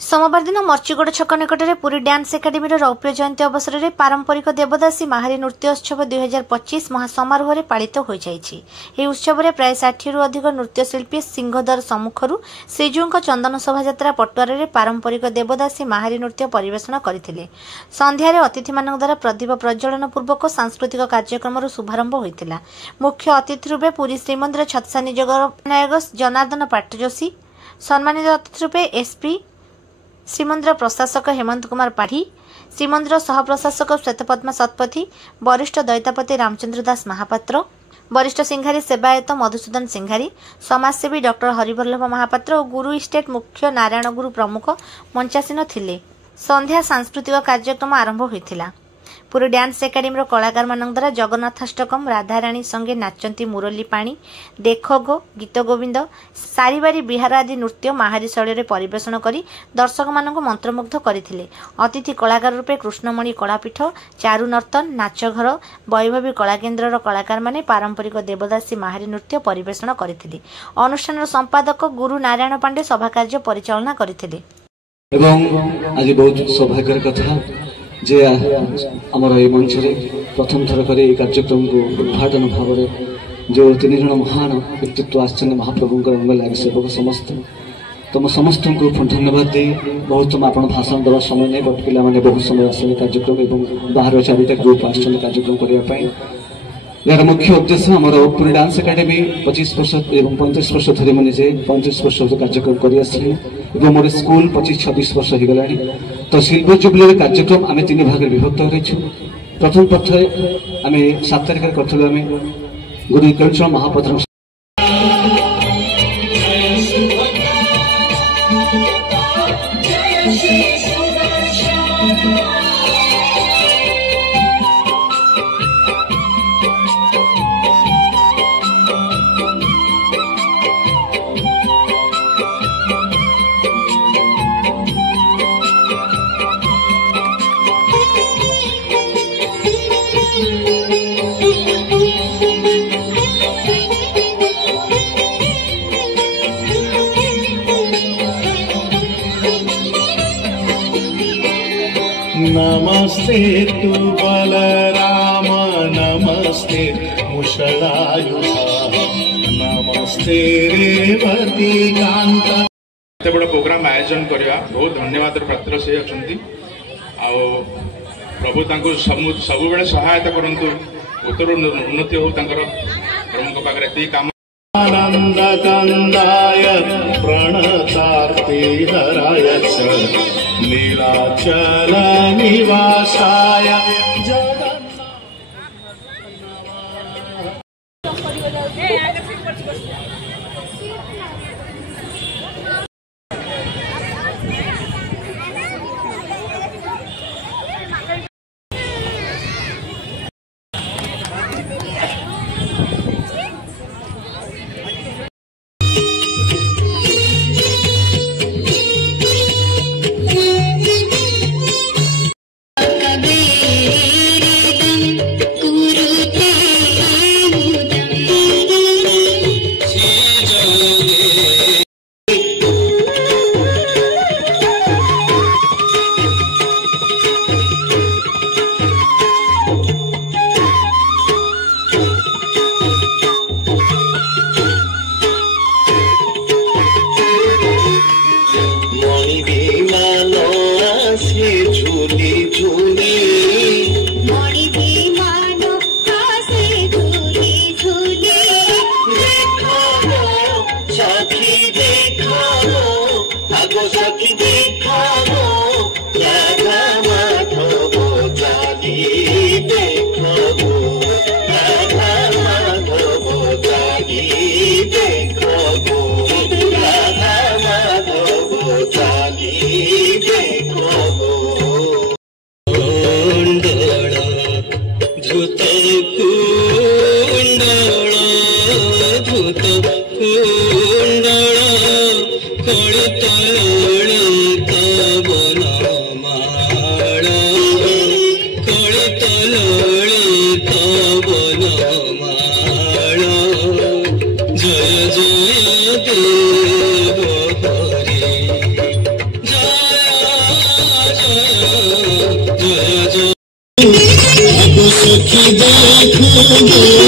सोमवार दिन मर्चिगोड़ छक निकट में पुरी डांस एकाडेमी रौप्य जयंती अवसर में पारंपरिक देवदासी माहारी नृत्योत्सव 2025 महासमारोह पालित हो जाइछि। ଏହି ଉତ୍ସବରେ ପ୍ରାୟ 60ରୁ ଅଧିକ ନୃତ୍ୟଶିଳ୍ପୀ ସିଂହଦର ସମ୍ମୁଖରୁ ଶ୍ରୀଜୀଉଙ୍କ ଚନ୍ଦନ ଶୋଭାଯାତ୍ରା ପଟୁଆରରେ ପାରମ୍ପରିକ ଦେବଦାସୀ ମାହାରୀ ନୃତ୍ୟ ପରିବେଷଣ କରିଥିଲେ। ସନ୍ଧ୍ୟାରେ ଅତିଥିମାନଙ୍କ ଦ୍ୱାରା ପ୍ରଦୀପ ପ୍ରଜ୍ୱଳନ ପୂର୍ବକ ସାଂସ୍କୃତିକ କାର୍ଯ୍ୟକ୍ରମର ଶୁଭାରମ୍ଭ ହୋଇଥିଲା। ମୁଖ୍ୟ ଅତିଥି ରୂପେ ପୁରୀ ଶ୍ରୀମନ୍ଦିର ଛତ୍ସା ନିଯୋଗ ନାୟକ ଜନାର୍ଦ୍ଦନ ପାଟ୍ଟଯୋଶୀ, ସମ୍ମାନିତ ଅତିଥି ରୂପେ एसपी श्रीमंदिर प्रशासक हेमंत कुमार पाढ़ी, श्रीमंदिर सहप्रशासक श्वेतपद्मा शतपथी, वरिष्ठ दैतापति रामचंद्र दास महापात्र, वरिष्ठ सिंघारी सेवायत मधुसूदन सिंघारी, समाजसेवी डॉक्टर हरिवल्लभ महापात्र और गुरु इस्टेट मुख्य नारायण गुरु प्रमुख मंचासीन थिले। संध्या सांस्कृतिक कार्यक्रम आरंभ होइथिला। पुरी डांस एकाडेमी कलाकार मान द्वारा जगन्नाथाष्टकम, राधाराणी संगे नाचंती मुरली पाणी, देखो गो, गीत गोविंद, सारीबारी बिहार आदि नृत्य माहारी शैली परिवेषण करी दर्शक मानक मंत्रमुग्ध करथिले। अतिथि कलाकार रूपे कृष्णमणि कलापीठ, चारु नर्तन, नाचघर, वैभवी कलाकेन्द्र कलाकार माने पारंपरिक देवदासी माहारी नृत्य परिवेषण करथिले। अनुष्ठान संपादक गुरु नारायण पांडे सभा कार्य परिचालना करथिले। एवं आज बहुत सौभाग्यर कथा जे आमर ये मंच प्रथम थर कर कार्यक्रम को उद्घाटन भाव जो 3 जन महान व्यक्तित्व आश्चर्य महाप्रभु अंग लगे सेवक समस्त तुम समस्त को धन्यवाद दे बहुत तुम आप भाषण देवा समय नहीं बट पे बहुत समय आस कार्यक्रम और बाहर 4टा ग्रुप आस कार्यक्रम करने यार मुख्य उद्देश्य आम पुरी डांस एकाडेमी 25 वर्ष एवं 35 वर्ष धरी मुझे 35 वर्ष कार्यक्रम कर मोर स्कूल 25-26 वर्ष हो गला। तो सिल्वर जुबली कार्यक्रम आम 3 भाग विभक्त हो। प्रथम पथरे आम 7 तारिख करूँ आम गुरु कंचन महापात्र नमस्ते तु बलराम, नमस्ते मुषलायुध, नमस्ते रेवती कांत। एते बड़ प्रोग्राम आयोजन करवा बहुत धन्यवाद पात्र से अछंती। प्रभु तांको सब बेले सहायता करंतु, उत्तर उन्नति हो तांकर प्रमुख पाखरे एति काम। आनंद कंदाय प्रणतार्ति हराय नीलाचल निवासाय कुंडल Thank you.